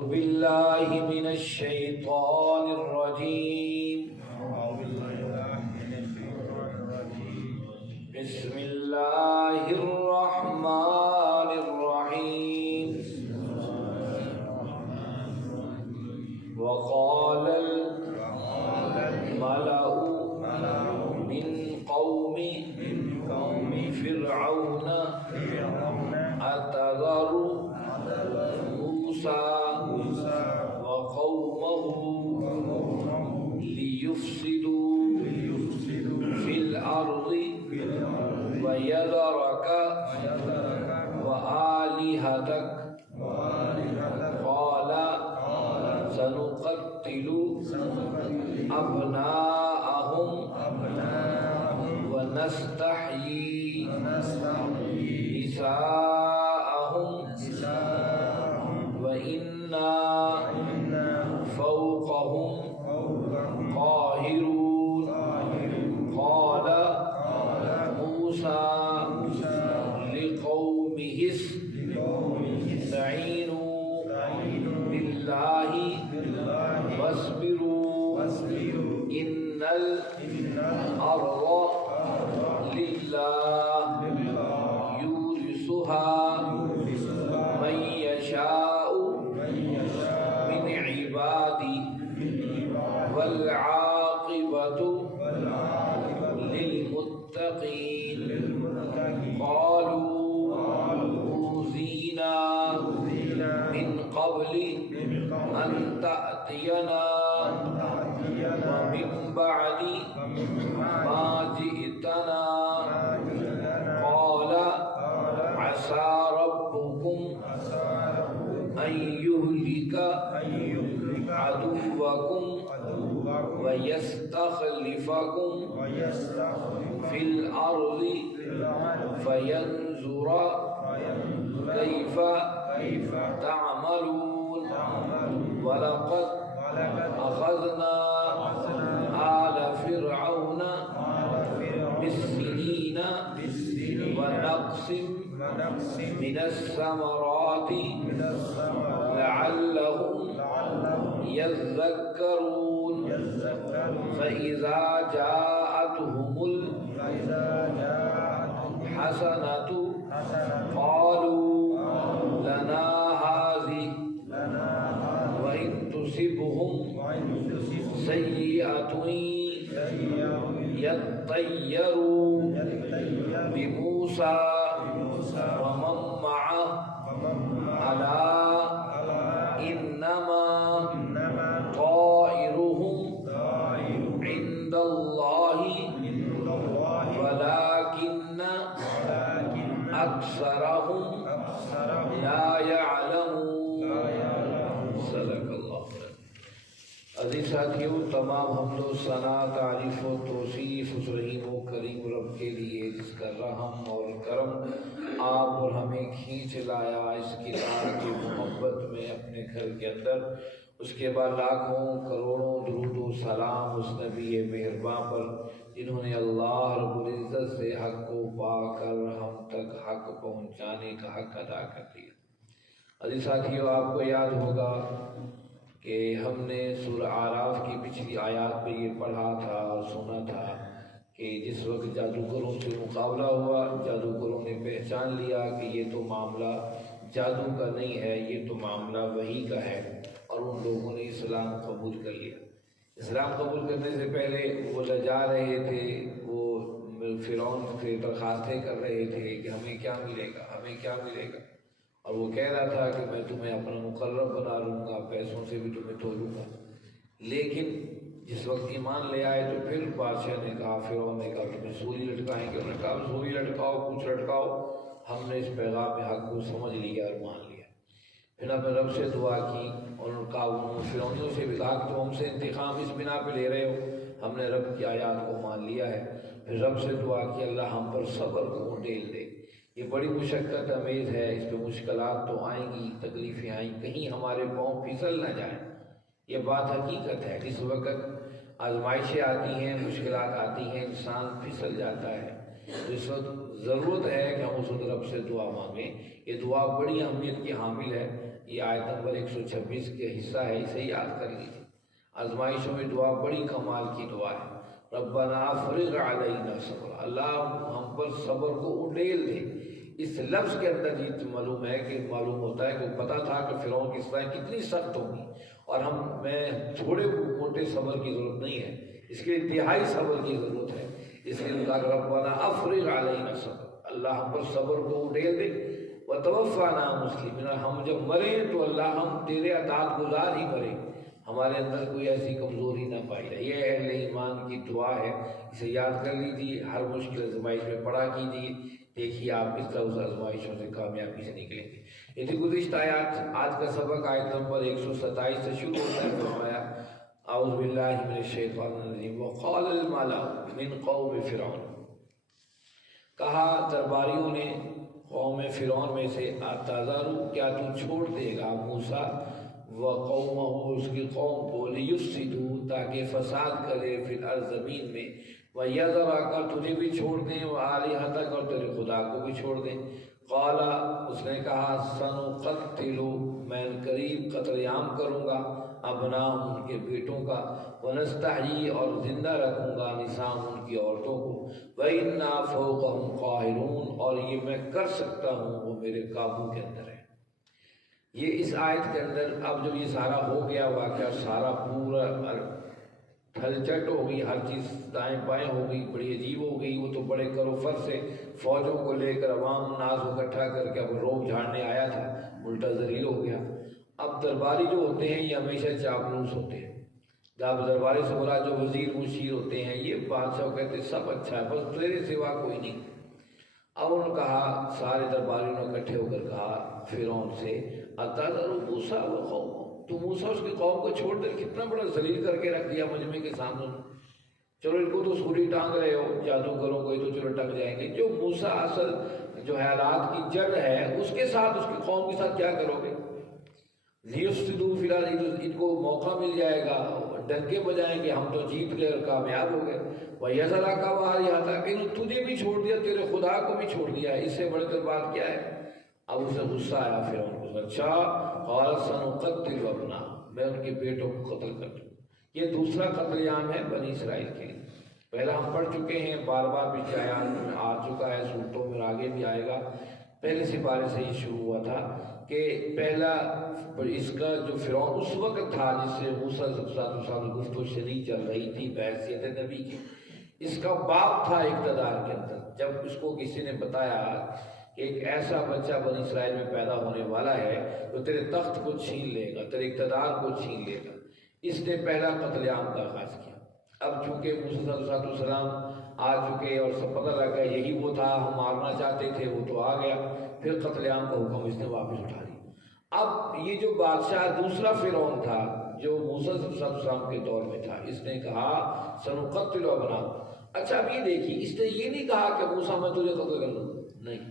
بالله من الشيطان الرجيم. بسم الله الرحمن الرحيم. وقال الملأ من قوم فرعون أتذر موسى وقومه ليفسدوا في الأرض ويذرك وآلهتك قال سنقتل أبناءهم ونستحيي نساءهم وإنا فوقهم قاهرون. قال موسى لقومه استعينوا بالله واصبروا إن الأرض لله يورثها من يشاء من عبادي والعاقبة للمتقين. قالوا أوذينا من قبل أن تأتينا ومن بعد ما جئتنا. قال عسى ربكم أن يهلك عدوكم ويستخلفكم في الأرض فينظر كيف تعملون. ولقد أخذنا آل فرعون بالسنين ونقص من الثمرات لعلهم يذكرون. فإذا جاءتهم الحسنة قالوا لنا هذه وإن تصبهم سيئة يطيروا بموسى ومن معه ألا إنما طائرهم عند الله ولكن أكثرهم لا يعلمون. صدق اللہ. عزیز ساتھیوں، تمام حمد و ثنا، تعریف و توصیف اس رحیم و کریم رب کے لیے جس کا رحم اور کرم آپ اور ہمیں کھینچ لایا اس کتاب کی محبت میں اپنے گھر کے اندر. اس کے بعد لاکھوں کروڑوں درود و سلام اس نبی مہرباں پر جنہوں نے اللہ رب العزت سے حق کو پا کر ہم تک حق پہنچانے کا حق ادا کر دیا. عزیز ساتھیوں، آپ کو یاد ہوگا کہ ہم نے سورہ اعراف کی پچھلی آیات میں یہ پڑھا تھا اور سنا تھا کہ جس وقت جادوگروں سے مقابلہ ہوا، جادوگروں نے پہچان لیا کہ یہ تو معاملہ جادو کا نہیں ہے، یہ تو معاملہ وحی کا ہے، اور ان لوگوں نے اسلام قبول کر لیا. اسلام قبول کرنے سے پہلے وہ لجا رہے تھے، وہ فرعون سے درخواستیں کر رہے تھے کہ ہمیں کیا ملے گا، ہمیں کیا ملے گا، اور وہ کہہ رہا تھا کہ میں تمہیں اپنا مقرب بنا لوں گا، پیسوں سے بھی تمہیں تولوں گا. لیکن جس وقت ایمان لے آئے تو پھر بادشاہ نے کہا، فرعون نے کہا تمہیں سولی لٹکائیں گے. انہوں نے کہا سولی لٹکاؤ، کچھ لٹکاؤ، ہم نے اس پیغام حق کو سمجھ لیا اور مان لیا. پھر اپنے رب سے دعا کی اور انہوں نے کہا، فرعونیوں سے بھی کہا کہ تم ہم سے انتقام اس بنا پہ لے رہے ہو، ہم نے رب کی آیات کو مان لیا ہے. پھر رب سے دعا کی اللہ ہم پر صبر کو ڈیل دے. یہ بڑی مشقت امیز ہے، اس پہ مشکلات تو آئیں گی، تکلیفیں آئیں، کہیں ہمارے پاؤں پھسل نہ جائیں. یہ بات حقیقت ہے. جس وقت آزمائشیں آتی ہیں، مشکلات آتی ہیں، انسان پھسل جاتا ہے. تو اس وقت ضرورت ہے کہ ہم اس رب سے دعا مانگیں. یہ دعا بڑی اہمیت کی حامل ہے. یہ آیت نمبر 126 کے حصہ ہے، اسے یاد کر لیجیے۔ آزمائشوں میں دعا بڑی کمال کی دعا ہے۔ ربنا افرغ علینا صبر، اللہ ہم پر صبر کو اڈیل دے۔ اس لفظ کے اندر یہ معلوم ہے کہ معلوم ہوتا ہے کہ وہ پتہ تھا کہ فرعون کی سزائیں کتنی سخت ہوگی، اور میں تھوڑے موٹے صبر کی ضرورت نہیں ہے، اس کے انتہائی صبر کی ضرورت ہے۔ اس لیے اللہ ربنا افرغ علینا صبر، اللہ ہم پر صبر کو اڈیل دے۔ وتوفنا مسلمین، ہم جب مریں تو اللہ ہم تیرے اطاعت گزار ہی مریں، ہمارے اندر کوئی ایسی کمزوری نہ پائی جائے۔ یہ اہل ایمان کی دعا ہے، اسے یاد کر لیجیے، ہر مشکل آزمائش میں پڑھا کیجیے، دیکھیے آپ کس طرح اس آزمائشوں سے کامیابی سے نکلیں گے۔ یہ تھی گزشتہ آیات۔ آج کا سبق آیت نمبر 127 سے شروع ہوتا ہے۔ فرمایا اعوذ باللہ من الشیطان الرجیم وقال الملأ من قوم فرعون، کہا درباریوں نے قوم فرعون میں سے، اتذرو، کیا تو چھوڑ دے گا موسیٰ وقومہ، اس کی قوم کو، لیفسدوا، تاکہ فساد کرے، فی الارض، زمین میں، ویذرک، تجھے بھی چھوڑ دیں، والہتک، اور تیرے خدا کو بھی چھوڑ دیں۔ قال، اس نے کہا، سنقتل، میں قریب قتل عام کروں گا، ابناءہم، ان کے بیٹوں کا، ونستحیی، اور زندہ رکھوں گا، نساءہم، ان کی عورتوں کو، وَإِنَّا فَوْقَهُمْ قَاهِرُونَ، اور یہ میں کر سکتا ہوں، وہ میرے قابو کے اندر ہے۔ یہ اس آیت کے اندر اب جب یہ سارا ہو گیا واقعہ، سارا پورا تھل چٹ ہو گئی، ہر چیز دائیں بائیں ہو گئی، بڑی عجیب ہو گئی۔ وہ تو بڑے کرو فر سے فوجوں کو لے کر عوام ناز کو اکٹھا کر کے اب روب جھاڑنے آیا تھا، الٹا ذلیل ہو گیا۔ اب درباری جو ہوتے ہیں یہ ہمیشہ چاپلوس ہوتے ہیں۔ جب درباری سے بولا جو وزیر مشیر ہوتے ہیں، یہ بادشاہ کو کہتے سب اچھا ہے، بس تیرے سوا کوئی نہیں۔ اب انہوں نے کہا، سارے درباریوں نے اکٹھے ہو کر کہا فرعون سے، اتذر موسیٰ وقومہ، تو موسیٰ اس کی قوم کو چھوڑ دے، کتنا بڑا ذلیل کر کے رکھ دیا مجمع کے سامنے۔ چلو ان کو تو سوری ٹانگ رہے ہو، جادوگروں کو تو چلو ٹنگ جائیں گے، جو موسیٰ اصل جو حالات کی جڑ ہے اس کے ساتھ، اس کی قوم کے ساتھ کیا کرو گے؟ لیفسدوا فی الارض، ان کو موقع مل جائے گا، ڈنکے بجائیں گے، ہم تو جیت گئے اور کامیاب ہو گئے۔ وَيَذَرَكَ وَآلِهَتَكَ، کہ انہوں تجھے بھی چھوڑ دیا، تیرے خدا کو بھی چھوڑ دیا ہے، اس سے بڑھ کر بات کیا ہے؟ اب اسے غصہ آیا فرعون کو، اچھا، قال سنقتل ابناءہم، میں ان کے بیٹوں کو قتل کر دوں۔ یہ دوسرا قتل عام ہے بنی اسرائیل کے لیے۔ پہلا ہم پڑھ چکے ہیں، بار بار بھی آیات میں آ چکا ہے، صورتوں میں آگے بھی آئے گا۔ پہلے سپارے سے یہ شروع ہوا تھا کہ پہلا اس کا جو فرعون اس وقت تھا جس سے موسیٰ علیہ السلام گفتگو شریک چل رہی تھی بحیثیت نبی کی، اس کا باپ تھا اقتدار کے اندر۔ جب اس کو کسی نے بتایا کہ ایک ایسا بچہ بنی اسرائیل میں پیدا ہونے والا ہے جو تیرے تخت کو چھین لے گا، تیرے اقتدار کو چھین لے گا، اس نے پہلا قتل عام کا آغاز کیا۔ اب چونکہ موسیٰ علیہ السلام آ چکے اور سب پتہ لگا یہی وہ تھا ہم مارنا چاہتے تھے، وہ تو آ گیا، پھر قتل عام کا حکم اس نے واپس اٹھا لیا۔ اب یہ جو بادشاہ دوسرا فرعون تھا جو موسیٰ علیہ السلام کے دور میں تھا، اس نے کہا سنقتل ابناءہم۔ اچھا اب یہ دیکھیے، اس نے یہ نہیں کہا کہ موسیٰ میں تجھے قتل کر دوں، نہیں،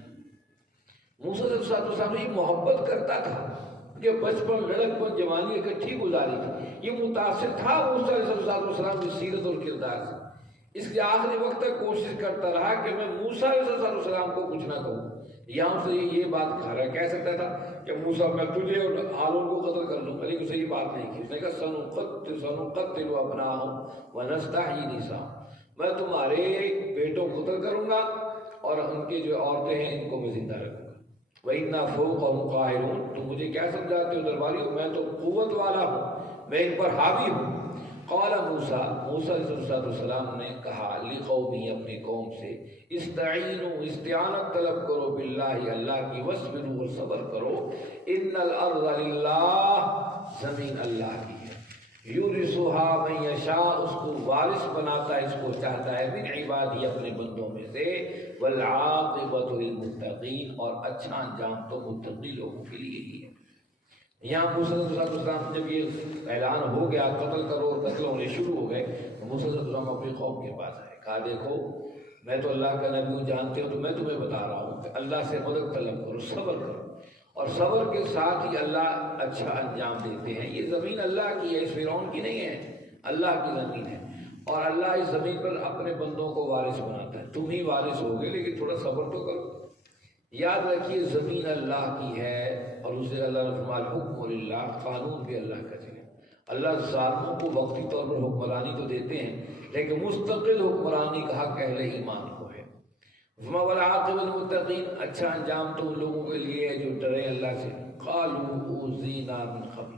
موسیٰ علیہ السلام یہ محبت کرتا تھا کہ بچپن، لڑکپن، جوانی اکٹھی گزاری تھی، یہ متاثر تھا موسیٰ علیہ السلام کی سیرت اور کردار سے، اس لیے آخری وقت تک کوشش کرتا رہا کہ میں موسیٰ علیہ السلام کو کچھ نہ کہوں۔ یہاں سے یہ بات کہہ سکتا تھا کہ موسیٰ میں تجھے اور ہارون کو قتل کر لوں، لیکن اسے یہ بات نہیں کی۔ اس نے کہا سنقتل ابناءہم ونستحیی نساءہم، میں تمہارے بیٹوں کو قتل کروں گا اور ان کی جو عورتیں ہیں ان کو میں زندہ رکھوں گا۔ وَإِنَّا فَوْقَهُمْ قَاهِرُونَ، تم مجھے کیا سمجھاتے ہو درباری ہو، میں تو قوت والا ہوں، میں ان پر حاوی ہوں۔ قال موسیٰ علیہ السلام نے کہا لقومی، اپنی قوم سے، استعینوا، استعانت طلب کرو، باللہ، اللہ کی، واصبروا، اور صبر کرو، ان الارض للہ، زمین اللہ کی ہے، یورثها من یشاء، اس کو وارث بناتا ہے، اس کو چاہتا ہے، من عبادی، اپنے بندوں میں سے، والعاقبۃ للمتقین، اور اچھا انجام تو متقی لوگوں کے لیے ہی ہے۔ یہاں موسیٰ علیہ السلام جب یہ اعلان ہو گیا قتل کرو اور قتل ہونے شروع ہو گئے، تو موسیٰ علیہ السلام اپنی قوم کے پاس آئے، کہا دیکھو میں تو اللہ کا نبی ہوں، جانتے ہو، تو میں تمہیں بتا رہا ہوں کہ اللہ سے مدد طلب کرو، صبر کرو، اور صبر کے ساتھ ہی اللہ اچھا انجام دیتے ہیں۔ یہ زمین اللہ کی ہے، اس فرعون کی نہیں ہے، اللہ کی زمین ہے، اور اللہ اس زمین پر اپنے بندوں کو وارث بناتا ہے۔ تم ہی وارث ہوگے لیکن تھوڑا صبر تو کرو۔ یاد رکھیے زمین اللہ کی ہے، اور اسے اللہ نے فرمایا حکم للہ، قانون بھی اللہ کا چلے۔ اللہ ظالموں کو وقتی طور پر حکمرانی تو دیتے ہیں، لیکن مستقل حکمرانی کا حق اہل ایمان کو ہے۔ وَالْعَاقِبَةُ لِلْمُتَّقِينَ، اچھا انجام تو ان لوگوں کے لیے ہے جو ڈرے اللہ سے۔ قَالُوا أُوذِينَا مِنْ قَبْلُ،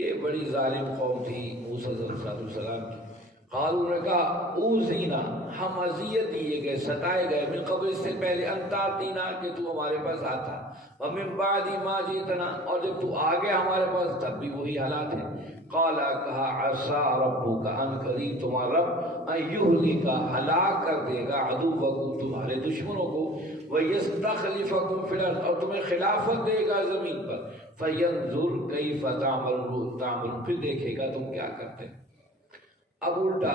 یہ بڑی ظالم قوم تھی موسیٰ علیہ السلام کی۔ قالوا نے کہا اوذینا، ہم اذیت دیے گئے، ستائے گئے، من قبل اس سے پہلے، ان تاتینا کہ تو ہمارے پاس آتا، ومن بعد ما جئتنا، اور جب تو آ گیا ہمارے پاس تب بھی وہی حالات ہیں۔ قالا، کہا، عسى ربک، ان قریب تمہارا رب، ان یہلک، ہلاک کر دے گا، عدوکم، تمہارے دشمنوں کو، ویستخلفکم فی الارض، اور تمہیں خلافت دے گا زمین پر، فینظر کیف تعملون، پھر دیکھے گا تم کیا کرتے ہیں۔ اب الٹا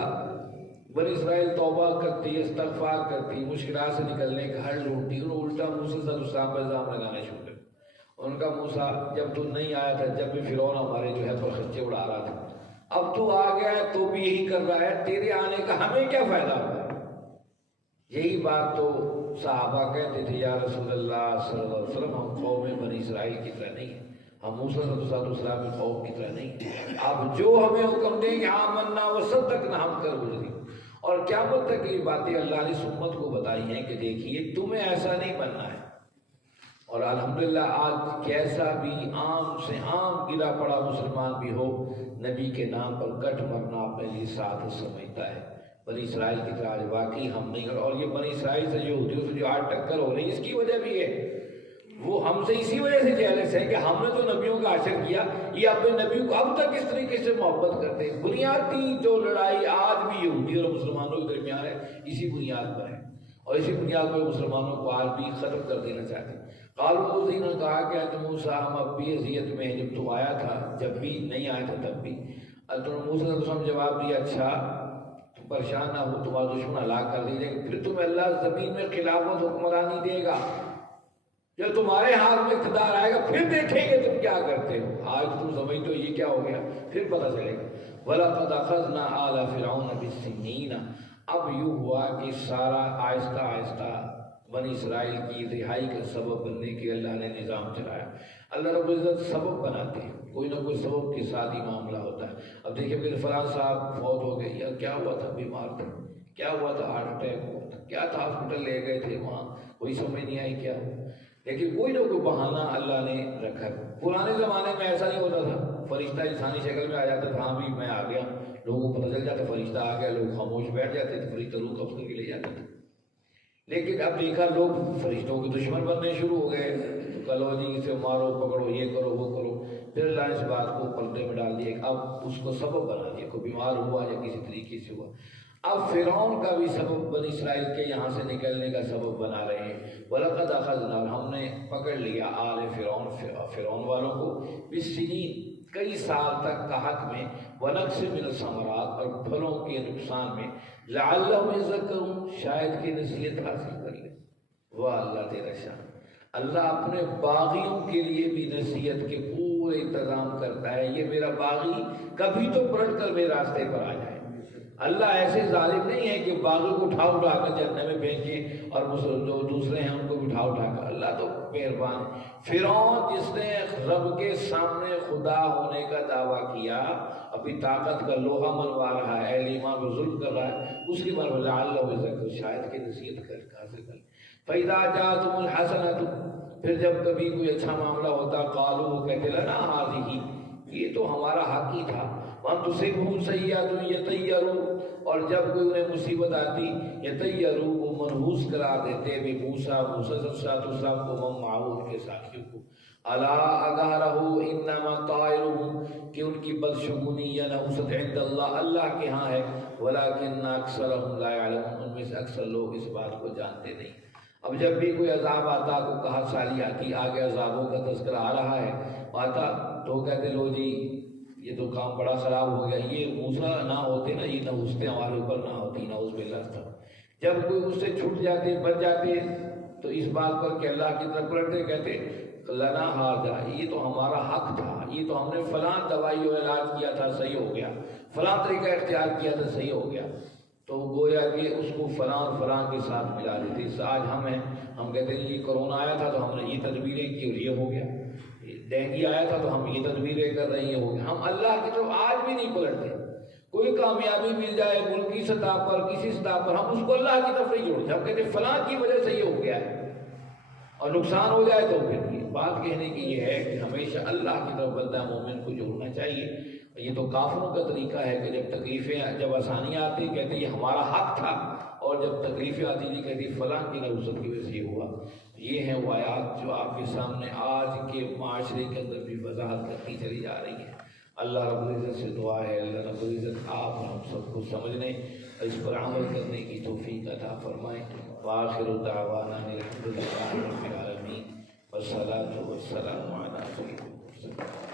بنی اسرائیل توبہ کرتی، استغفار کرتی، مشکلات سے نکلنے کا حل ڈھونڈتی، انہوں الٹا موسیٰ صلی اللہ علیہ وسلم پر الزام لگانا شروع کر۔ ان کا موسیٰ جب تو نہیں آیا تھا، جب بھی فرعون ہمارے جو ہے خرچے اڑا رہا تھا، اب تو آ گیا ہے تو بھی یہی کر رہا ہے، تیرے آنے کا ہمیں کیا فائدہ ہوا ہے؟ یہی بات تو صحابہ کہتے تھے، یا رسول اللہ صلی اللہ علیہ وسلم، ہم قوم بنی اسرائیل کی طرح نہیں ہیں، ہم موسیٰ صلی اللہ علیہ وسلم کی قوم کی طرح نہیں، اب جو ہمیں حکم دیں گے آمنا وصدقنا، ہم کر گزری۔ اور قیامت تک یہ باتیں اللہ نے اس امت کو بتائی ہیں کہ دیکھیے تمہیں ایسا نہیں بننا ہے۔ اور الحمدللہ آج کیسا بھی عام سے عام گرا پڑا مسلمان بھی ہو، نبی کے نام پر کٹ مرنا اپنے لیے ساتھ سمجھتا ہے۔ بنی اسرائیل کی طرح واقعی ہم نہیں، اور یہ بنی اسرائیل سے یہودیوں سے جو آج ٹکر ہو رہی ہے، اس کی وجہ بھی ہے، وہ ہم سے اسی وجہ سے جیلس ہے کہ ہم نے تو نبیوں کا عاشق کیا، یہ اپنے نبیوں کو اب تک اس طریقے سے محبت کرتے ہیں۔ بنیادی جو لڑائی آج بھی یہودی اور مسلمانوں کے درمیان ہے، اسی بنیاد پر ہے، اور اسی بنیاد پر مسلمانوں کو آج بھی ختم کر دینا چاہتے ہیں۔ قالوا اوذینا، نے کہا کہ تو موسیٰ ہم اب بھی اذیت میں ہیں، جب تو آیا تھا، جب بھی نہیں آیا تھا تب بھی۔ تو موسیٰ نے تو جواب دیا، اچھا تم پریشان نہ ہو، تمہارا دشمن ہلاک کر دیجیے گا، پھر تمہیں اللہ زمین میں خلافت حکمرانی دے گا، جب تمہارے ہاتھ میں اقتدار آئے گا پھر دیکھیں گے تم کیا کرتے ہو۔ آج تم سمجھتے ہو یہ کیا ہو گیا، پھر پتہ چلے گا۔ وَلَقَدْ أَخَذْنَا آلَ فِرْعَوْنَ بِالسِّنِّينَ، اب یوں ہوا کہ سارا آہستہ آہستہ بنی اسرائیل کی رہائی کا سبب بننے کے اللہ نے نظام چلایا۔ اللہ رب العزت سبب بناتے ہیں، کوئی نہ کوئی سبب کے ساتھ ہی معاملہ ہوتا ہے۔ اب دیکھیں کہ فلاں صاحب فوت ہو گئے، یا کیا ہوا تھا، بیمار تھا، کیا ہوا تھا، ہارٹ اٹیک ہوا تھا، کیا تھا، ہاسپٹل لے گئے تھے، وہاں کوئی سمجھ نہیں آئی کیا ہوا، لیکن کوئی نہ کوئی بہانہ اللہ نے رکھا۔ پرانے زمانے میں ایسا نہیں ہوتا تھا، فرشتہ انسانی شکل میں آ جاتا تھا، ہاں بھی میں آ گیا، لوگوں کو پتہ چل جاتا فرشتہ آ گیا، لوگ خاموش بیٹھ جاتے تھے، فرشتہ روح قبض کر کے لے جاتا تھا۔ لیکن اب دیکھا لوگ فرشتوں کے دشمن بننے شروع ہو گئے، کلو جی اسے مارو پکڑو، یہ کرو وہ کرو، پھر اللہ نے اس بات کو پلٹے میں ڈال دیا، اب اس کو سبب بنا دیا، کوئی بیمار ہوا یا کسی طریقے سے ہوا۔ اب فرعون کا بھی سبب بنی اسرائیل کے یہاں سے نکلنے کا سبب بنا رہے ہیں۔ وَلَقَدْ أَخَذْنَا، ہم نے پکڑ لیا آل فرعون والوں کو، بِالسِّنِينَ، کئی سال تک قحط میں، وَنَقْصٍ مِّنَ الثَّمَرَاتِ، اور پھلوں کے نقصان میں، لَعَلَّهُمْ يَذَّكَّرُونَ، شاید کہ نصیحت حاصل کر لیں۔ واہ اللہ تیرا شان، اللہ اپنے باغیوں کے لیے بھی نصیحت کے پورے انتظام کرتا ہے۔ یہ میرا باغی کبھی تو پلٹ کر میرے راستے پر آ جائے۔ اللہ ایسے ظالم نہیں ہے کہ باغی کو اٹھا کر جہنم میں بھیجے اور جو دوسرے ہیں ان کو بھی اٹھا کر، اللہ تو مہربان ہے۔ فرعون جس نے رب کے سامنے خدا ہونے کا دعویٰ کیا، اپنی طاقت کا لوہا منوا رہا ہے، اہل ایمان پر ظلم کر رہا ہے، اس کی بار لعلہ یذکر، شاید کہ نصیحت حاصل کر۔ فَإِذَا جَاءَتْهُمُ الْحَسَنَةُ، پھر جب کبھی کوئی اچھا معاملہ ہوتا، قالوا، وہ کہتے لنا هَٰذِهِ، یہ تو ہمارا حق ہی تھا، وَأَن تُصِبْهُمْ سَيِّئَةٌ يَطَيَّرُوا، اور جب کوئی انہیں مصیبت آتی، يَطَيَّرُوا، وہ منحوس قرار دیتے، موسیٰ صلی اللہ علیہ وسلم کو، وَمَن مَّعَهُ، کے ساتھیوں کو، أَلَا أَغَارَهُ إِنَّمَا طَائِرُهُمْ، کہ ان کی بدشگونی یا نحوست عند اللہ، اللہ کے ہاں ہے، وَلَٰكِنَّ أَكْثَرَهُمْ لَا يَعْلَمُونَ، ان میں سے اکثر لوگ اس بات کو جانتے نہیں۔ اب جب بھی کوئی عذاب آتا، کو کہا سالی آتی، آگے عذابوں کا تذکرہ آ رہا ہے، آتا تو کہتے لو جی یہ تو کام بڑا خراب ہو گیا، یہ موسیٰ نہ ہوتے نا، یہ نحوستیں ہمارے اوپر نہ ہوتی، نعوذ باللہ تھا۔ جب کوئی اس سے چھوٹ جاتے، بچ جاتے، تو اس بات پر کہ اللہ کی طرف پلٹتے، کہتے لنا ہاذا، یہ تو ہمارا حق تھا، یہ تو ہم نے فلاں دوائی و علاج کیا تھا صحیح ہو گیا، فلاں طریقہ اختیار کیا تھا صحیح ہو گیا۔ تو گویا کہ اس کو فلاں فلاں کے ساتھ ملا دیتے. آج ہم کہتے ہیں یہ کرونا آیا تھا تو ہم نے یہ تدبیریں کی اور یہ ہو گیا، ڈینگی آیا تھا تو ہم یہ تدبیریں کر رہے ہیں یہ ہو گیا. ہم اللہ کی طرف آج بھی نہیں پلٹتے. کوئی کامیابی مل جائے ملکی سطح پر کسی سطح پر ہم اس کو اللہ کی طرف نہیں جوڑتے. ہم کہتے ہیں فلاں کی وجہ سے یہ ہو گیا ہے، اور نقصان ہو جائے تو پھر یہ بات کہنے کی یہ ہے کہ ہمیشہ اللہ کی طرف بندہ مومن کو جوڑنا چاہیے. یہ تو کافروں کا طریقہ ہے کہ جب تکلیفیں جب آسانیاں آتی کہتے یہ ہمارا حق تھا، اور جب تکلیفیں آتی تھی کہتی فلاں کی نصرت کی وجہ سے یہ ہوا. یہ ہیں وہ آیات جو آپ کے سامنے آج کے معاشرے کے اندر بھی وضاحت کرتی چلی جا رہی ہے. اللہ رب العزت سے دعا ہے اللہ رب العزت آپ ہم سب کو سمجھنے اور اس پر عمل کرنے کی توفیق عطا فرمائیں. وآخر دعوانا الحمد للہ رب العالمین والصلاة والسلام علی سیدنا محمد.